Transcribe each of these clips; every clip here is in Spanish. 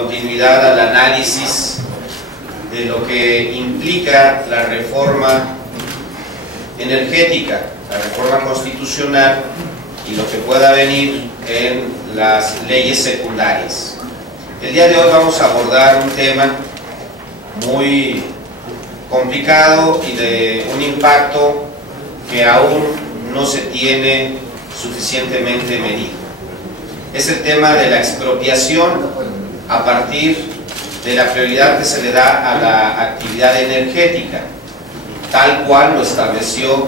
continuidad al análisis de lo que implica la reforma energética, la reforma constitucional y lo que pueda venir en las leyes secundarias. El día de hoy vamos a abordar un tema muy complicado y de un impacto que aún no se tiene suficientemente medido. Es el tema de la expropiación a partir de la prioridad que se le da a la actividad energética, tal cual lo estableció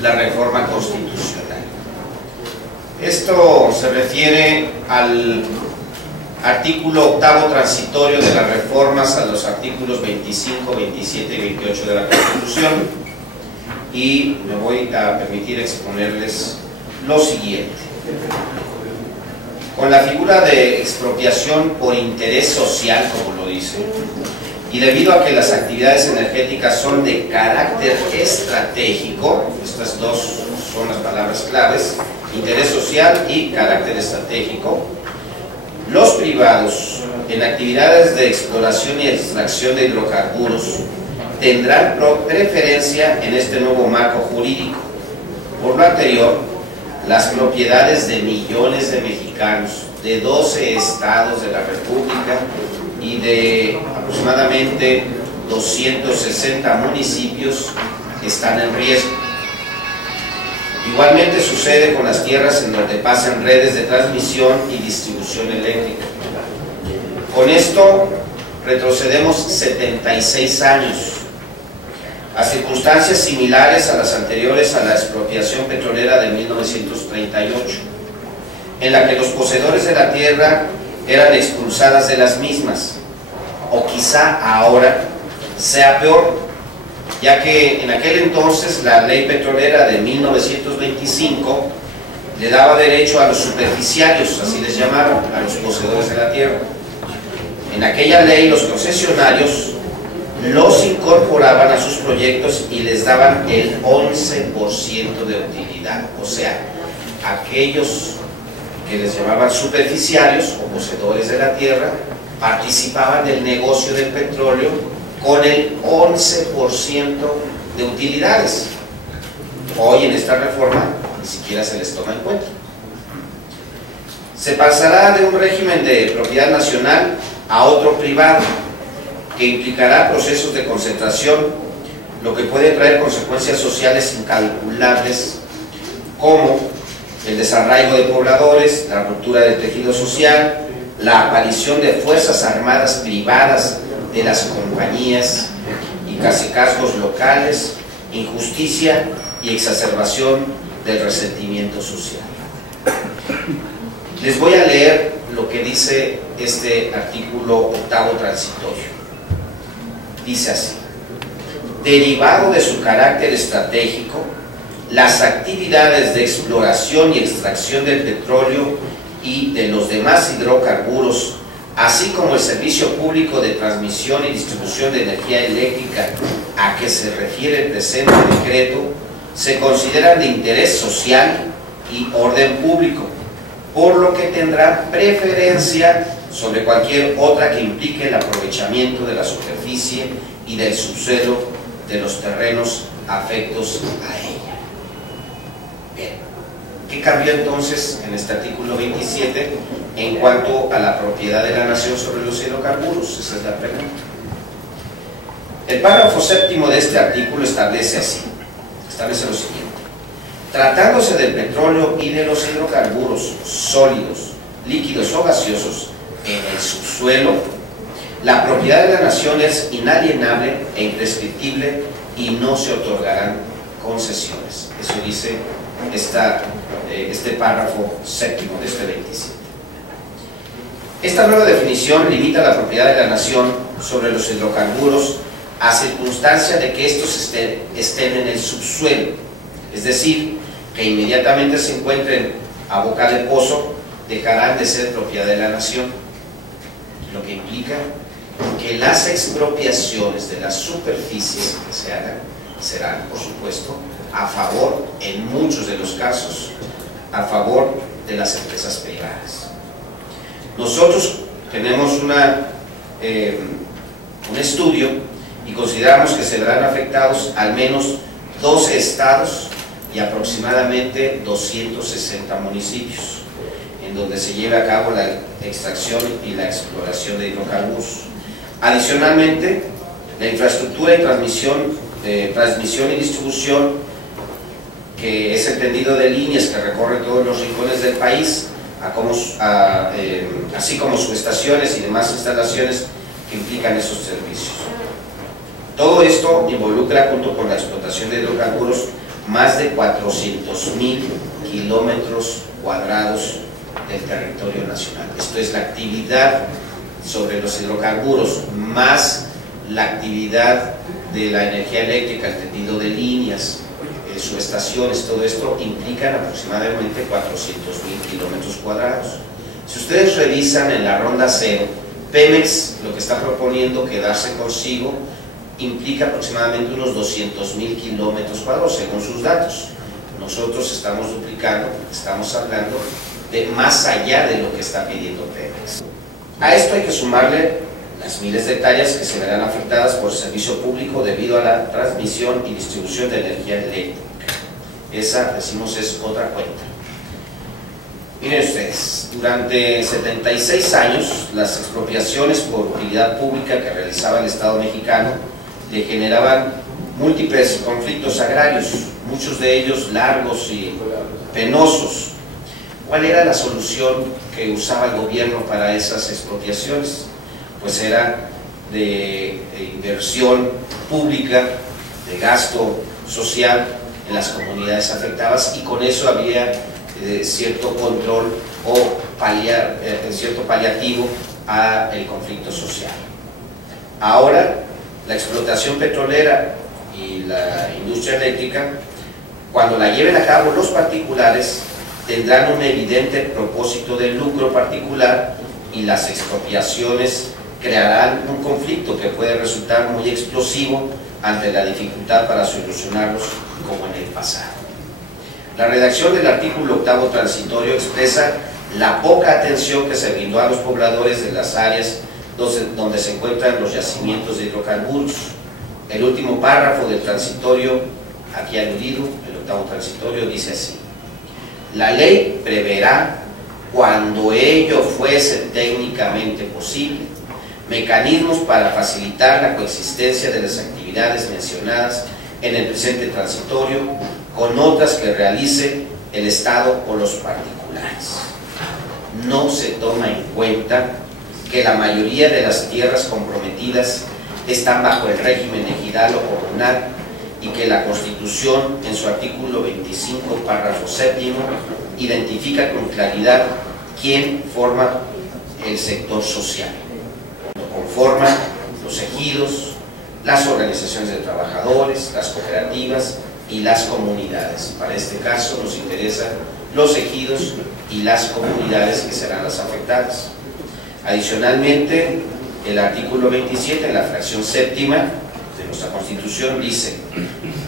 la reforma constitucional. Esto se refiere al artículo 8º transitorio de las reformas a los artículos 25, 27 y 28 de la Constitución, y me voy a permitir exponerles lo siguiente. Con la figura de expropiación por interés social, como lo dice, y debido a que las actividades energéticas son de carácter estratégico, estas dos son las palabras claves, interés social y carácter estratégico, los privados en actividades de exploración y extracción de hidrocarburos tendrán preferencia en este nuevo marco jurídico. Por lo anterior, las propiedades de millones de mexicanos, de 12 estados de la República y de aproximadamente 260 municipios están en riesgo. Igualmente sucede con las tierras en donde pasan redes de transmisión y distribución eléctrica. Con esto retrocedemos 76 años a circunstancias similares a las anteriores a la expropiación petrolera de 1938, en la que los poseedores de la tierra eran expulsadas de las mismas, o quizá ahora sea peor, ya que en aquel entonces la ley petrolera de 1925 le daba derecho a los superficiarios, así les llamaron, a los poseedores de la tierra. En aquella ley los concesionarios los incorporaban a sus proyectos y les daban el 11% de utilidad, o sea, aquellos que les llamaban superficiarios o poseedores de la tierra participaban del negocio del petróleo con el 11% de utilidades. Hoy en esta reforma ni siquiera se les toma en cuenta. Se pasará de un régimen de propiedad nacional a otro privado, que implicará procesos de concentración, lo que puede traer consecuencias sociales incalculables, como el desarraigo de pobladores, la ruptura del tejido social, la aparición de fuerzas armadas privadas de las compañías y cacicazgos locales, injusticia y exacerbación del resentimiento social. Les voy a leer lo que dice este artículo 8º transitorio. Dice así: derivado de su carácter estratégico, las actividades de exploración y extracción del petróleo y de los demás hidrocarburos, así como el servicio público de transmisión y distribución de energía eléctrica a que se refiere el presente decreto, se consideran de interés social y orden público, por lo que tendrán preferencia sobre cualquier otra que implique el aprovechamiento de la superficie y del subsuelo de los terrenos afectos a ella. Bien, ¿qué cambió entonces en este artículo 27 en cuanto a la propiedad de la nación sobre los hidrocarburos? Esa es la pregunta. El párrafo 7º de este artículo establece lo siguiente: tratándose del petróleo y de los hidrocarburos sólidos, líquidos o gaseosos en el subsuelo, la propiedad de la nación es inalienable e imprescriptible y no se otorgarán concesiones. Eso dice este párrafo 7º de este 27. Esta nueva definición limita la propiedad de la nación sobre los hidrocarburos a circunstancia de que estos estén en el subsuelo, es decir, que inmediatamente se encuentren a boca de pozo, dejarán de ser propiedad de la nación, lo que implica que las expropiaciones de las superficies que se hagan serán, por supuesto, a favor, en muchos de los casos, a favor de las empresas privadas. Nosotros tenemos un estudio y consideramos que se verán afectados al menos 12 estados y aproximadamente 260 municipios, en donde se lleve a cabo la extracción y la exploración de hidrocarburos. Adicionalmente, la infraestructura y transmisión y distribución, que es el tendido de líneas que recorre todos los rincones del país, así como subestaciones y demás instalaciones que implican esos servicios. Todo esto involucra, junto con la explotación de hidrocarburos, más de 400,000 kilómetros cuadrados del territorio nacional. Esto es la actividad sobre los hidrocarburos, más la actividad de la energía eléctrica, el tendido de líneas, subestaciones, todo esto implican aproximadamente 400,000 kilómetros cuadrados. Si ustedes revisan en la ronda 0, Pemex lo que está proponiendo quedarse consigo implica aproximadamente unos 200,000 kilómetros cuadrados según sus datos. Nosotros estamos duplicando, estamos hablando de más allá de lo que está pidiendo Pemex. A esto hay que sumarle las miles de hectáreas que se verán afectadas por el servicio público debido a la transmisión y distribución de energía eléctrica. Esa, decimos, es otra cuenta. Miren ustedes, durante 76 años las expropiaciones por utilidad pública que realizaba el Estado mexicano le generaban múltiples conflictos agrarios, muchos de ellos largos y penosos. ¿Cuál era la solución que usaba el gobierno para esas expropiaciones? Pues era de inversión pública, de gasto social en las comunidades afectadas, y con eso había cierto control o cierto paliativo al conflicto social. Ahora, la explotación petrolera y la industria eléctrica, cuando la lleven a cabo los particulares, tendrán un evidente propósito de lucro particular, y las expropiaciones crearán un conflicto que puede resultar muy explosivo ante la dificultad para solucionarlos, como en el pasado. La redacción del artículo 8º transitorio expresa la poca atención que se brindó a los pobladores de las áreas donde se encuentran los yacimientos de hidrocarburos. El último párrafo del transitorio, aquí aludido, el 8º transitorio, dice así: la ley preverá, cuando ello fuese técnicamente posible, mecanismos para facilitar la coexistencia de las actividades mencionadas en el presente transitorio con otras que realice el Estado o los particulares. No se toma en cuenta que la mayoría de las tierras comprometidas están bajo el régimen ejidal o comunal, y que la Constitución, en su artículo 25, párrafo 7º, identifica con claridad quién forma el sector social. Lo conforman los ejidos, las organizaciones de trabajadores, las cooperativas y las comunidades. Para este caso nos interesan los ejidos y las comunidades, que serán las afectadas. Adicionalmente, el artículo 27, en la fracción 7ª de nuestra Constitución, dice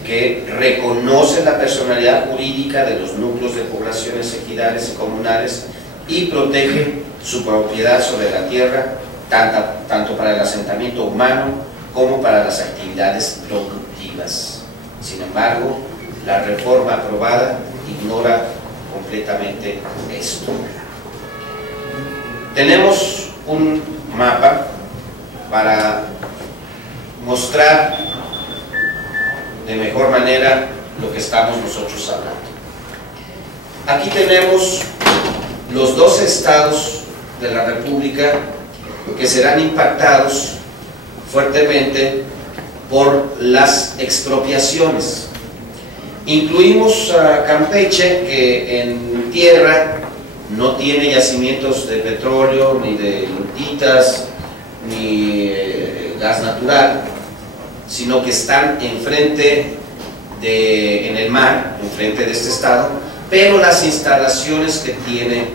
que reconoce la personalidad jurídica de los núcleos de poblaciones ejidales y comunales y protege su propiedad sobre la tierra, tanto para el asentamiento humano como para las actividades productivas. Sin embargo, la reforma aprobada ignora completamente esto. Tenemos un mapa para mostrar de mejor manera lo que estamos nosotros hablando. Aquí tenemos los 12 estados de la República que serán impactados fuertemente por las expropiaciones. Incluimos a Campeche, que en tierra no tiene yacimientos de petróleo, ni de lutitas, ni gas natural, sino que están enfrente en el mar, enfrente de este estado, pero las instalaciones que tiene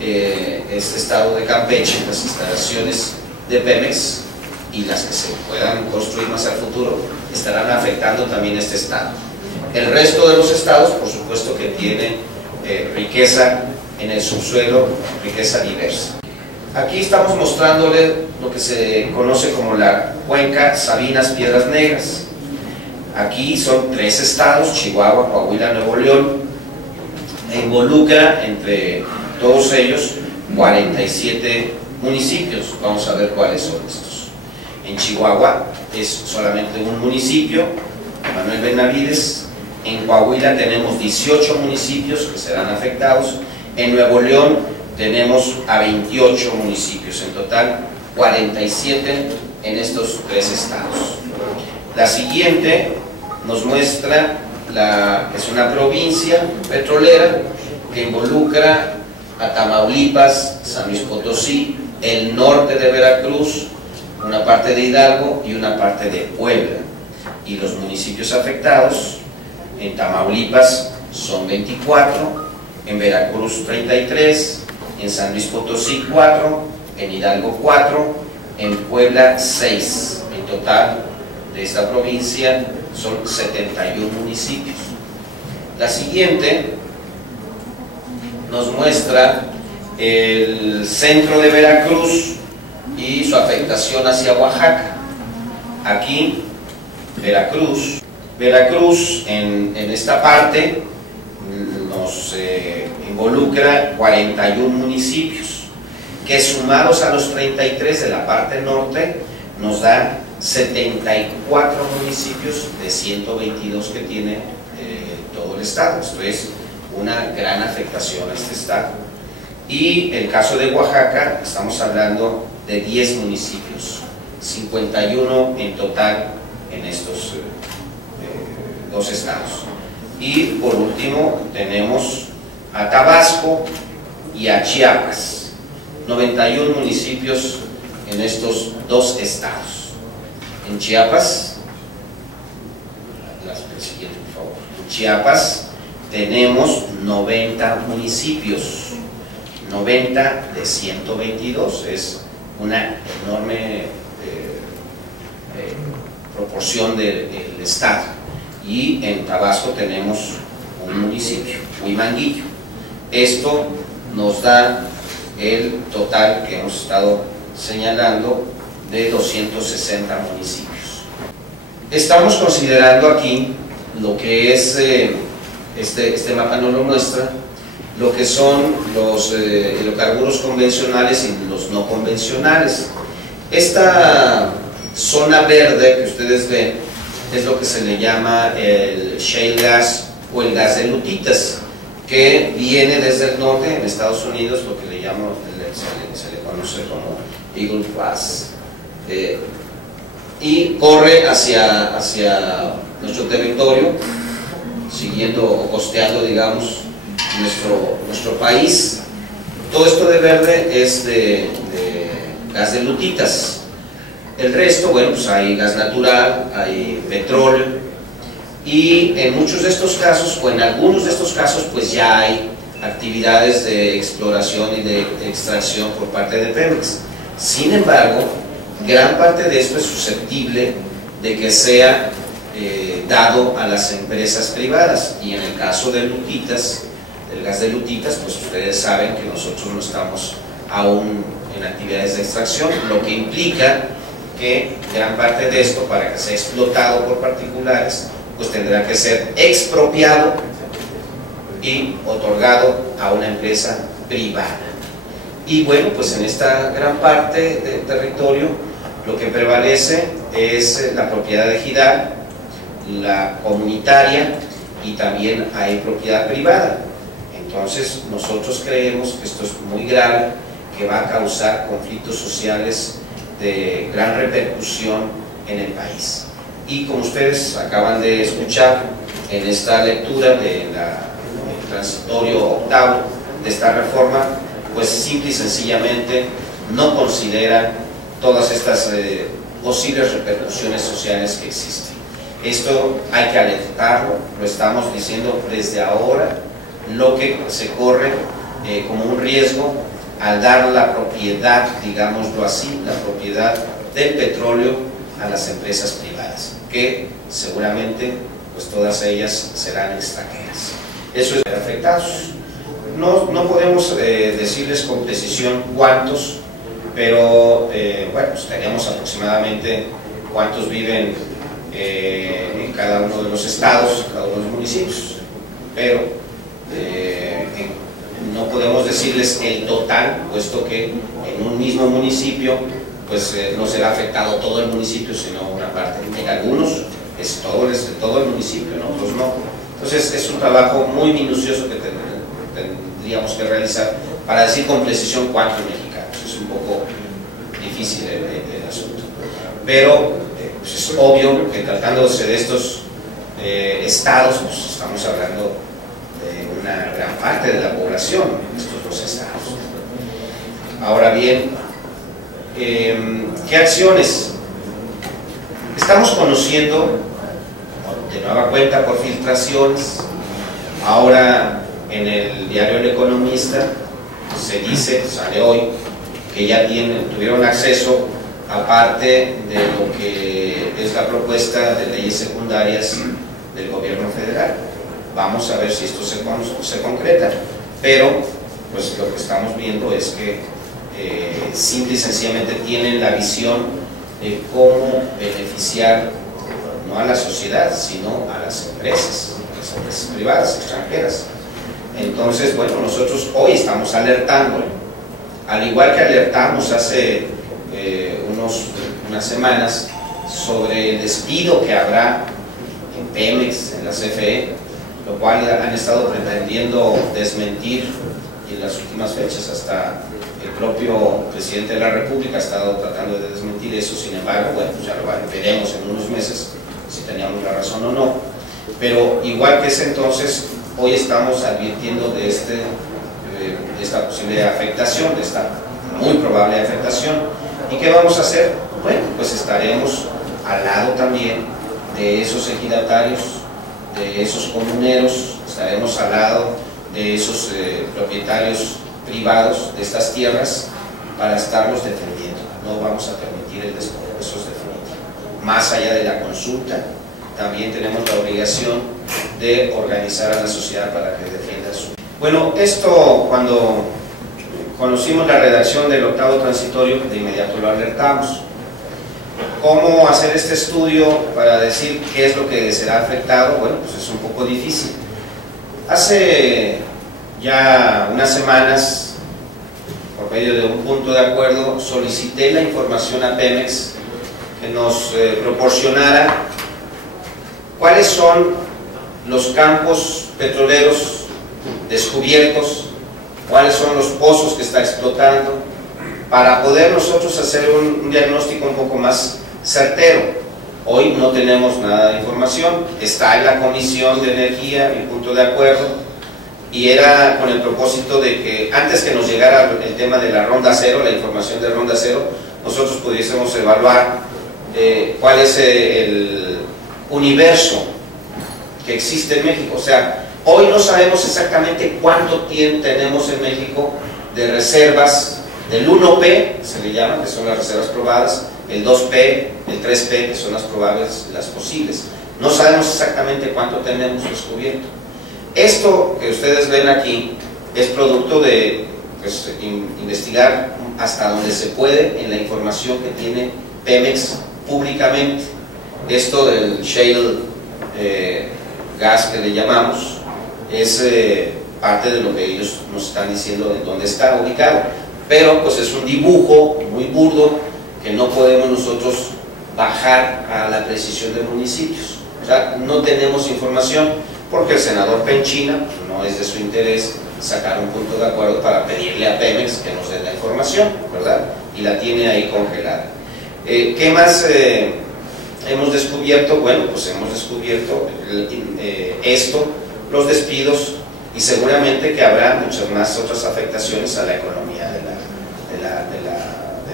este estado de Campeche, las instalaciones de Pemex y las que se puedan construir más al futuro, estarán afectando también este estado. El resto de los estados, por supuesto, que tienen riqueza en el subsuelo, riqueza diversa. Aquí estamos mostrándole lo que se conoce como la cuenca Sabinas Piedras Negras. Aquí son 3 estados, Chihuahua, Coahuila, Nuevo León, e involucra entre todos ellos 47 municipios. Vamos a ver cuáles son estos. En Chihuahua es solamente un municipio, Manuel Benavides. En Coahuila tenemos 18 municipios que serán afectados. En Nuevo León tenemos a 28 municipios, en total 47 en estos 3 estados. La siguiente nos muestra es una provincia petrolera que involucra a Tamaulipas, San Luis Potosí, el norte de Veracruz, una parte de Hidalgo y una parte de Puebla. Y los municipios afectados en Tamaulipas son 24, en Veracruz 33, en San Luis Potosí 4, en Hidalgo 4, en Puebla 6. En total de esta provincia son 71 municipios. La siguiente nos muestra el centro de Veracruz y su afectación hacia Oaxaca. Aquí Veracruz en esta parte nos involucra 41 municipios, que sumados a los 33 de la parte norte nos da 74 municipios de 122 que tiene todo el estado. Esto es una gran afectación a este estado. Y el caso de Oaxaca, estamos hablando de 10 municipios, 51 en total en estos 2 estados. Y por último tenemos a Tabasco y a Chiapas, 91 municipios en estos 2 estados. En Chiapas, el siguiente, por favor. En Chiapas tenemos 90 municipios, 90 de 122, es una enorme proporción del estado. Y en Tabasco tenemos un municipio, Huimanguillo. Esto nos da el total que hemos estado señalando de 260 municipios. Estamos considerando aquí lo que es, este mapa nos lo muestra, lo que son los hidrocarburos convencionales y los no convencionales. Esta zona verde que ustedes ven es lo que se le llama el shale gas o el gas de lutitas, que viene desde el norte, en Estados Unidos, lo que se le conoce como Eagle Pass, y corre hacia nuestro territorio, siguiendo o costeando, digamos, nuestro país. Todo esto de verde es de gas de lutitas. El resto, bueno, pues hay gas natural, hay petróleo, y en muchos de estos casos, o en algunos de estos casos, pues ya hay actividades de exploración y de extracción por parte de Pemex. Sin embargo, gran parte de esto es susceptible de que sea dado a las empresas privadas, y en el caso de lutitas, del gas de lutitas, pues ustedes saben que nosotros no estamos aún en actividades de extracción, lo que implica que gran parte de esto, para que sea explotado por particulares, pues tendrá que ser expropiado y otorgado a una empresa privada. Y bueno, pues en esta gran parte del territorio lo que prevalece es la propiedad ejidal, la comunitaria, y también hay propiedad privada. Entonces nosotros creemos que esto es muy grave, que va a causar conflictos sociales de gran repercusión en el país. Y como ustedes acaban de escuchar en esta lectura del transitorio octavo de esta reforma, pues simple y sencillamente no considera todas estas posibles repercusiones sociales que existen. Esto hay que alertarlo, lo estamos diciendo desde ahora, lo que se corre como un riesgo al dar la propiedad, digámoslo así, la propiedad del petróleo a las empresas privadas, que seguramente pues todas ellas serán extranjeras. Eso es afectados. No podemos decirles con precisión cuántos, pero bueno, pues tenemos aproximadamente cuántos viven en cada uno de los estados, en cada uno de los municipios, pero no podemos decirles el total, puesto que en un mismo municipio pues no será afectado todo el municipio, sino una parte. En algunos es todo el municipio, en otros no. Entonces es un trabajo muy minucioso que tendríamos que realizar para decir con precisión cuántos mexicanos. Es un poco difícil el asunto, pero pues es obvio que tratándose de estos estados, pues estamos hablando de una gran parte de la población en estos dos estados. Ahora bien, ¿qué acciones? Estamos conociendo de nueva cuenta por filtraciones. Ahora en el diario El Economista se dice, sale hoy, que ya tuvieron acceso a parte de lo que es la propuesta de leyes secundarias del gobierno federal. Vamos a ver si esto se concreta, pero pues lo que estamos viendo es que simple y sencillamente tienen la visión de cómo beneficiar no a la sociedad, sino a las empresas privadas, extranjeras. Entonces, bueno, nosotros hoy estamos alertando, al igual que alertamos hace unas semanas sobre el despido que habrá en Pemex, en la CFE, lo cual han estado pretendiendo desmentir en las últimas fechas. Hasta el propio presidente de la República ha estado tratando de desmentir eso. Sin embargo, bueno, pues ya lo veremos en unos meses si teníamos la razón o no. Pero igual que ese entonces, hoy estamos advirtiendo de esta posible afectación, de esta muy probable afectación. ¿Y qué vamos a hacer? Bueno, pues estaremos al lado también de esos ejidatarios, de esos comuneros, estaremos al lado de esos propietarios privados de estas tierras para estarlos defendiendo. No vamos a permitir el despojo, eso es definitivo. Más allá de la consulta, también tenemos la obligación de organizar a la sociedad para que defienda su... Bueno, esto cuando conocimos la redacción del octavo transitorio, de inmediato lo alertamos. ¿Cómo hacer este estudio para decir qué es lo que será afectado? Bueno, pues es un poco difícil. Hace ya unas semanas, por medio de un punto de acuerdo, solicité la información a Pemex que nos proporcionara cuáles son los campos petroleros descubiertos, cuáles son los pozos que está explotando, para poder nosotros hacer un diagnóstico un poco más certero. Hoy no tenemos nada de información, está en la Comisión de Energía el punto de acuerdo, y era con el propósito de que antes que nos llegara el tema de la ronda cero, la información de ronda cero, nosotros pudiésemos evaluar cuál es el universo que existe en México. O sea, hoy no sabemos exactamente cuánto tenemos en México de reservas del 1P, se le llama, que son las reservas probadas, el 2P, el 3P, que son las probables, las posibles. No sabemos exactamente cuánto tenemos descubierto. Esto que ustedes ven aquí es producto de pues, investigar hasta donde se puede en la información que tiene Pemex públicamente. Esto del shale gas que le llamamos es parte de lo que ellos nos están diciendo en dónde está ubicado, pero pues es un dibujo muy burdo que no podemos nosotros bajar a la precisión de municipios. O sea, no tenemos información porque el senador Penchina pues, no es de su interés sacar un punto de acuerdo para pedirle a Pemex que nos dé la información, ¿verdad? Y la tiene ahí congelada. ¿Qué más hemos descubierto? Bueno, pues hemos descubierto esto, los despidos, y seguramente que habrá muchas más otras afectaciones a la economía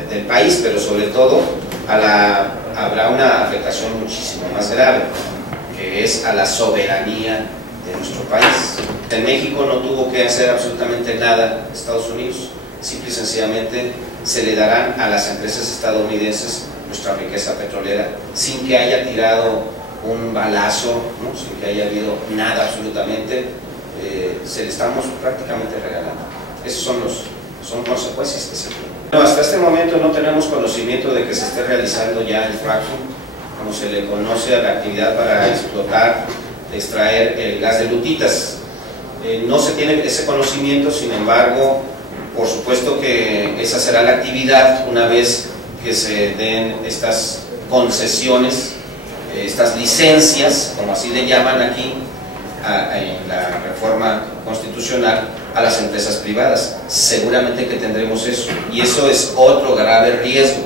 del país, pero sobre todo habrá una afectación muchísimo más grave, que es a la soberanía de nuestro país. En México no tuvo que hacer absolutamente nada Estados Unidos, simple y sencillamente se le darán a las empresas estadounidenses nuestra riqueza petrolera, sin que haya tirado un balazo, ¿no? Sin que haya habido nada absolutamente, se le estamos prácticamente regalando. Esas son consecuencias que se tienen. No, hasta este momento no tenemos conocimiento de que se esté realizando ya el fracking, como se le conoce a la actividad para explotar, extraer el gas de lutitas. No se tiene ese conocimiento, sin embargo, por supuesto que esa será la actividad una vez que se den estas concesiones, estas licencias, como así le llaman aquí, en la reforma constitucional, a las empresas privadas. Seguramente que tendremos eso, y eso es otro grave riesgo.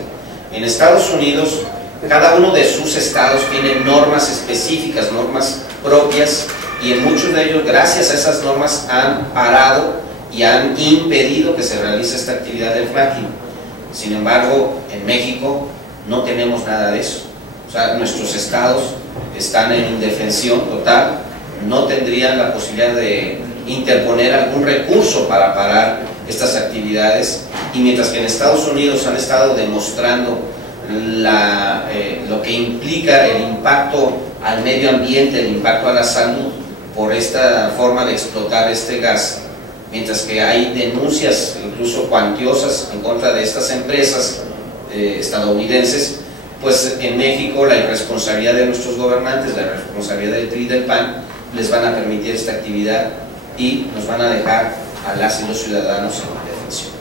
En Estados Unidos, cada uno de sus estados tiene normas específicas, normas propias, y en muchos de ellos, gracias a esas normas, han parado y han impedido que se realice esta actividad del fracking. Sin embargo, en México no tenemos nada de eso. O sea, nuestros estados están en indefensión total, no tendrían la posibilidad de interponer algún recurso para parar estas actividades, y mientras que en Estados Unidos han estado demostrando lo que implica el impacto al medio ambiente, el impacto a la salud por esta forma de explotar este gas, mientras que hay denuncias incluso cuantiosas en contra de estas empresas estadounidenses, pues en México la irresponsabilidad de nuestros gobernantes, la irresponsabilidad del PRI y del PAN les van a permitir esta actividad y nos van a dejar a las y los ciudadanos en indefensión.